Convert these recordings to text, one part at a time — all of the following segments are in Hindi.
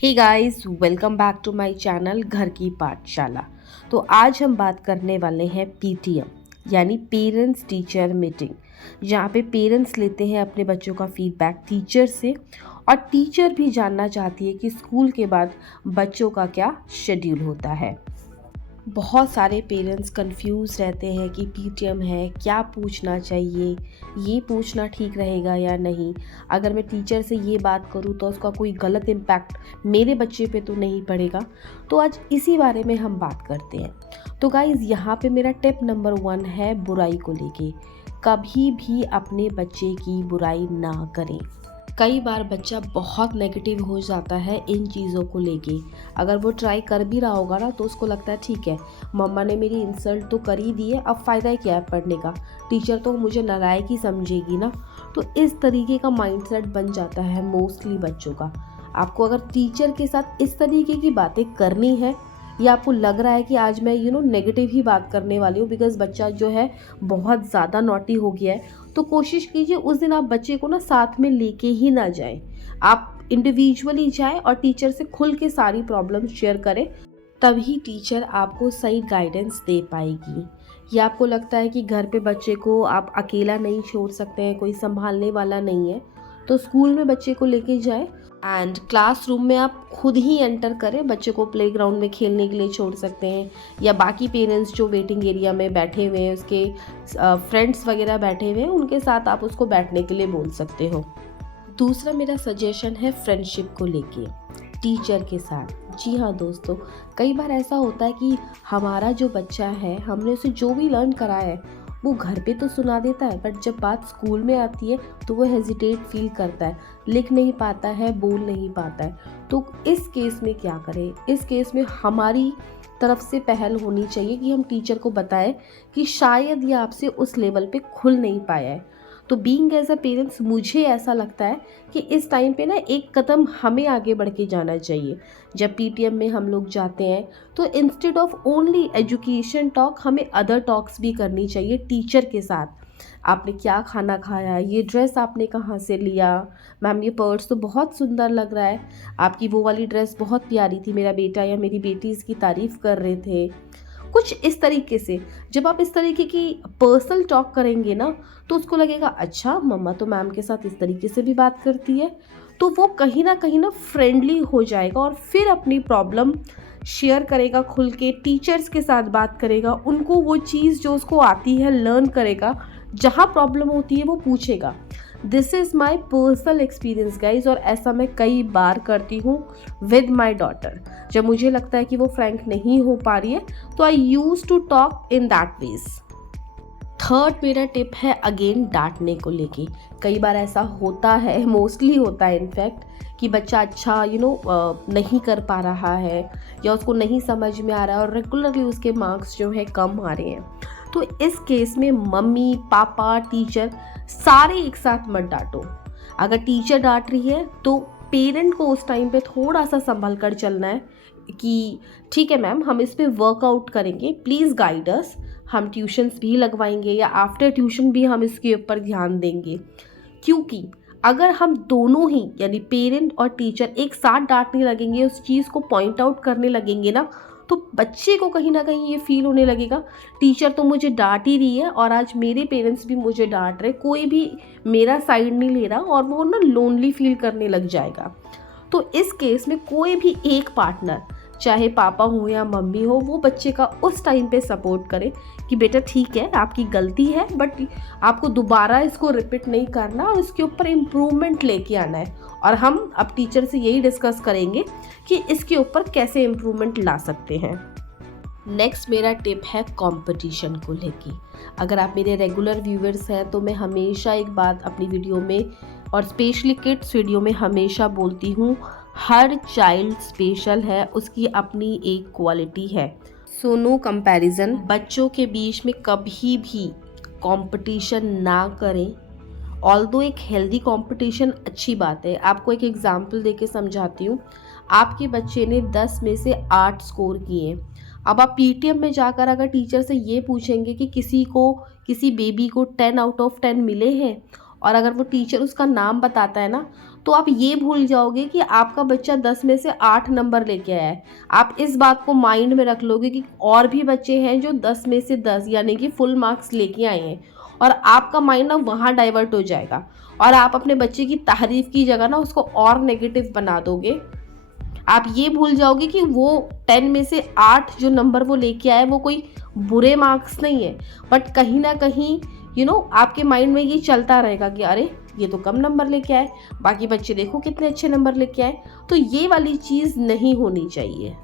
Hey guys, welcome back to my channel घर की पाठशाला। तो आज हम बात करने वाले हैं पीटीएम यानी पेरेंट्स टीचर मीटिंग, जहाँ पे पेरेंट्स लेते हैं अपने बच्चों का फीडबैक टीचर से और टीचर भी जानना चाहती है कि स्कूल के बाद बच्चों का क्या शेड्यूल होता है। बहुत सारे पेरेंट्स कंफ्यूज रहते हैं कि पीटीएम है, क्या पूछना चाहिए, ये पूछना ठीक रहेगा या नहीं। अगर मैं टीचर से ये बात करूँ तो उसका कोई गलत इम्पैक्ट मेरे बच्चे पे तो नहीं पड़ेगा। तो आज इसी बारे में हम बात करते हैं। तो गाइज़, यहाँ पे मेरा टिप नंबर 1 है बुराई को लेके। कभी भी अपने बच्चे की बुराई ना करें। कई बार बच्चा बहुत नेगेटिव हो जाता है इन चीज़ों को लेके। अगर वो ट्राई कर भी रहा होगा ना तो उसको लगता है ठीक है, मम्मा ने मेरी इंसल्ट तो कर ही दी है, अब फ़ायदा ही क्या है पढ़ने का, टीचर तो मुझे नालायक ही समझेगी ना। तो इस तरीके का माइंडसेट बन जाता है मोस्टली बच्चों का। आपको अगर टीचर के साथ इस तरीके की बातें करनी है या आपको लग रहा है कि आज मैं नेगेटिव ही बात करने वाली हूँ बिकॉज़ बच्चा जो है बहुत ज़्यादा नॉटी हो गया है, तो कोशिश कीजिए उस दिन आप बच्चे को ना साथ में लेके ही ना जाएं। आप इंडिविजुअली जाएं और टीचर से खुल के सारी प्रॉब्लम शेयर करें, तभी टीचर आपको सही गाइडेंस दे पाएगी। या आपको लगता है कि घर पे बच्चे को आप अकेला नहीं छोड़ सकते हैं, कोई संभालने वाला नहीं है, तो स्कूल में बच्चे को लेके जाएं एंड क्लासरूम में आप खुद ही एंटर करें। बच्चे को प्लेग्राउंड में खेलने के लिए छोड़ सकते हैं या बाकी पेरेंट्स जो वेटिंग एरिया में बैठे हुए हैं, उसके फ्रेंड्स वगैरह बैठे हुए हैं, उनके साथ आप उसको बैठने के लिए बोल सकते हो। दूसरा मेरा सजेशन है फ्रेंडशिप को लेके टीचर के साथ। जी हाँ दोस्तों, कई बार ऐसा होता है कि हमारा जो बच्चा है, हमने उसे जो भी लर्न कराया है वो घर पे तो सुना देता है, बट जब बात स्कूल में आती है तो वो हेजिटेट फील करता है, लिख नहीं पाता है, बोल नहीं पाता है। तो इस केस में क्या करें? इस केस में हमारी तरफ से पहल होनी चाहिए कि हम टीचर को बताएं कि शायद ये आपसे उस लेवल पे खुल नहीं पाया है। तो बीइंग एज अ पेरेंट्स मुझे ऐसा लगता है कि इस टाइम पे ना एक कदम हमें आगे बढ़ के जाना चाहिए। जब पीटीएम में हम लोग जाते हैं तो instead of only education talk, हमें अदर टॉक्स भी करनी चाहिए टीचर के साथ। आपने क्या खाना खाया, ये ड्रेस आपने कहाँ से लिया, मैम ये पर्स तो बहुत सुंदर लग रहा है, आपकी वो वाली ड्रेस बहुत प्यारी थी, मेरा बेटा या मेरी बेटी इसकी तारीफ़ कर रहे थे। कुछ इस तरीके से जब आप इस तरीके की पर्सनल टॉक करेंगे ना तो उसको लगेगा अच्छा, मम्मा तो मैम के साथ इस तरीके से भी बात करती है। तो वो कहीं ना फ्रेंडली हो जाएगा और फिर अपनी प्रॉब्लम शेयर करेगा, खुल के टीचर्स के साथ बात करेगा, उनको वो चीज़ जो उसको आती है लर्न करेगा, जहाँ प्रॉब्लम होती है वो पूछेगा। This is my personal experience guys, और ऐसा मैं कई बार करती हूँ विद माई डॉटर। जब मुझे लगता है कि वो फ्रैंक नहीं हो पा रही है तो I use to talk in that ways. Third मेरा टिप है अगेन डांटने को लेके। कई बार ऐसा होता है, मोस्टली होता है इनफैक्ट, कि बच्चा अच्छा नहीं कर पा रहा है या उसको नहीं समझ में आ रहा है और रेगुलरली उसके मार्क्स जो है कम आ रहे हैं। तो इस केस में मम्मी पापा टीचर सारे एक साथ मत डांटो। अगर टीचर डांट रही है तो पेरेंट को उस टाइम पे थोड़ा सा संभल कर चलना है कि ठीक है मैम, हम इस पे वर्कआउट करेंगे, प्लीज़ गाइड अस, हम ट्यूशन्स भी लगवाएंगे या आफ्टर ट्यूशन भी हम इसके ऊपर ध्यान देंगे। क्योंकि अगर हम दोनों ही यानी पेरेंट और टीचर एक साथ डांटने लगेंगे, उस चीज़ को पॉइंट आउट करने लगेंगे ना, तो बच्चे को कहीं ना कहीं ये फील होने लगेगा टीचर तो मुझे डांट ही रही है और आज मेरे पेरेंट्स भी मुझे डांट रहे, कोई भी मेरा साइड नहीं ले रहा, और वो ना लोनली फील करने लग जाएगा। तो इस केस में कोई भी एक पार्टनर, चाहे पापा हो या मम्मी हो, वो बच्चे का उस टाइम पे सपोर्ट करे कि बेटा ठीक है आपकी गलती है, बट आपको दोबारा इसको रिपीट नहीं करना और इसके ऊपर इम्प्रूवमेंट लेके आना है। और हम अब टीचर से यही डिस्कस करेंगे कि इसके ऊपर कैसे इम्प्रूवमेंट ला सकते हैं। नेक्स्ट मेरा टिप है कंपटीशन को लेके। अगर आप मेरे रेगुलर व्यूअर्स हैं तो मैं हमेशा एक बात अपनी वीडियो में और स्पेशली किड्स वीडियो में हमेशा बोलती हूँ, हर चाइल्ड स्पेशल है, उसकी अपनी एक क्वालिटी है। So no comparison. बच्चों के बीच में कभी भी कंपटीशन ना करें। ऑल्दो एक हेल्दी कंपटीशन अच्छी बात है। आपको एक एग्जांपल देके समझाती हूँ। आपके बच्चे ने 10 में से 8 स्कोर किए। अब आप पीटीएम में जाकर अगर टीचर से ये पूछेंगे कि किसी बेबी को 10 आउट ऑफ 10 मिले हैं, और अगर वो टीचर उसका नाम बताता है ना, तो आप ये भूल जाओगे कि आपका बच्चा 10 में से 8 नंबर लेके आया है। आप इस बात को माइंड में रख लोगे कि और भी बच्चे हैं जो 10 में से 10 यानी कि फुल मार्क्स लेके आए हैं, और आपका माइंड ना वहाँ डाइवर्ट हो जाएगा और आप अपने बच्चे की तारीफ की जगह ना उसको और नेगेटिव बना दोगे। आप ये भूल जाओगे कि वो 10 में से 8 जो नंबर वो लेके आए वो कोई बुरे मार्क्स नहीं है, बट कहीं ना कहीं आपके माइंड में ये चलता रहेगा कि अरे ये तो कम नंबर लेके आए, बाकी बच्चे देखो कितने अच्छे नंबर लेके आए। तो ये वाली चीज़ नहीं होनी चाहिए।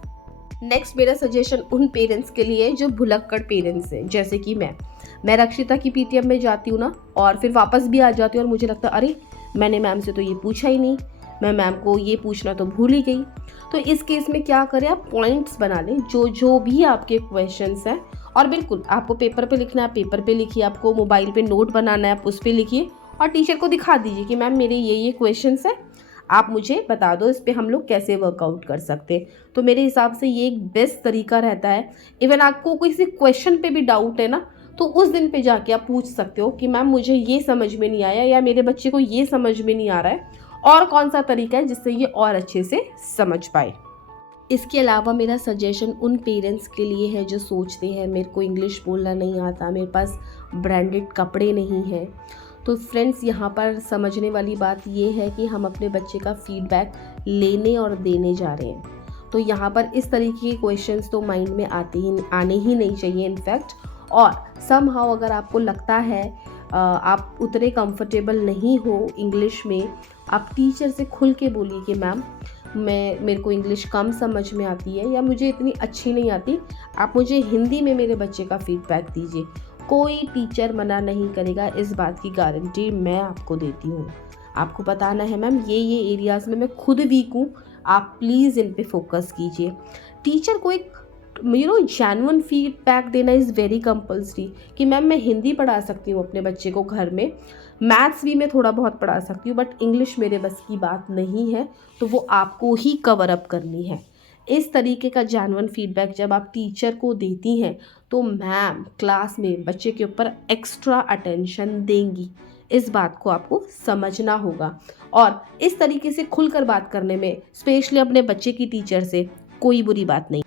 नेक्स्ट मेरा सजेशन उन पेरेंट्स के लिए जो भुलक्कड़ पेरेंट्स हैं, जैसे कि मैं रक्षिता की पीटीएम में जाती हूँ ना, और फिर वापस भी आ जाती हूँ और मुझे लगता है अरे मैंने मैम से तो ये पूछा ही नहीं, मैं मैम को ये पूछना तो भूल ही गई। तो इस केस में क्या करें, आप पॉइंट्स बना लें जो भी आपके क्वेश्चंस हैं, और बिल्कुल आपको पेपर पे लिखना है पेपर पे लिखिए, आपको मोबाइल पे नोट बनाना है आप उस पर लिखिए और टीचर को दिखा दीजिए कि मैम मेरे ये क्वेश्चंस हैं, आप मुझे बता दो इस पे हम लोग कैसे वर्कआउट कर सकते हैं। तो मेरे हिसाब से ये एक बेस्ट तरीका रहता है। इवन आपको किसी क्वेश्चन पे भी डाउट है ना, तो उस दिन पे जाके आप पूछ सकते हो कि मैम मुझे ये समझ में नहीं आया या मेरे बच्चे को ये समझ में नहीं आ रहा है, और कौन सा तरीका है जिससे ये और अच्छे से समझ पाए। इसके अलावा मेरा सजेशन उन पेरेंट्स के लिए है जो सोचते हैं मेरे को इंग्लिश बोलना नहीं आता, मेरे पास ब्रांडेड कपड़े नहीं हैं। तो फ्रेंड्स, यहाँ पर समझने वाली बात ये है कि हम अपने बच्चे का फीडबैक लेने और देने जा रहे हैं, तो यहाँ पर इस तरीके के क्वेश्चंस तो माइंड में आने ही नहीं चाहिए इनफैक्ट। और समहाउ अगर आपको लगता है आप उतने कंफर्टेबल नहीं हो इंग्लिश में, आप टीचर से खुल के बोलिए कि मैम मेरे को इंग्लिश कम समझ में आती है या मुझे इतनी अच्छी नहीं आती, आप मुझे हिंदी में मेरे बच्चे का फीडबैक दीजिए। कोई टीचर मना नहीं करेगा, इस बात की गारंटी मैं आपको देती हूँ। आपको बताना है मैम ये एरियाज़ में मैं खुद वीक हूँ, आप प्लीज़ इन पे फोकस कीजिए। टीचर को एक जेन्युइन फीडबैक देना इज़ वेरी कंपल्सरी कि मैम मैं हिंदी पढ़ा सकती हूँ अपने बच्चे को घर में, मैथ्स भी मैं थोड़ा बहुत पढ़ा सकती हूँ, बट इंग्लिश मेरे बस की बात नहीं है, तो वो आपको ही कवर अप करनी है। इस तरीके का जेन्युइन फीडबैक जब आप टीचर को देती हैं तो मैम क्लास में बच्चे के ऊपर एक्स्ट्रा अटेंशन देंगी। इस बात को आपको समझना होगा, और इस तरीके से खुलकर बात करने में स्पेशली अपने बच्चे की टीचर से कोई बुरी बात नहीं।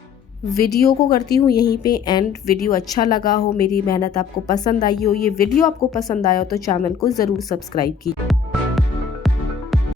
वीडियो को करती हूँ यहीं पे एंड। वीडियो अच्छा लगा हो, मेरी मेहनत आपको पसंद आई हो, ये वीडियो आपको पसंद आया हो तो चैनल को ज़रूर सब्सक्राइब कीजिए।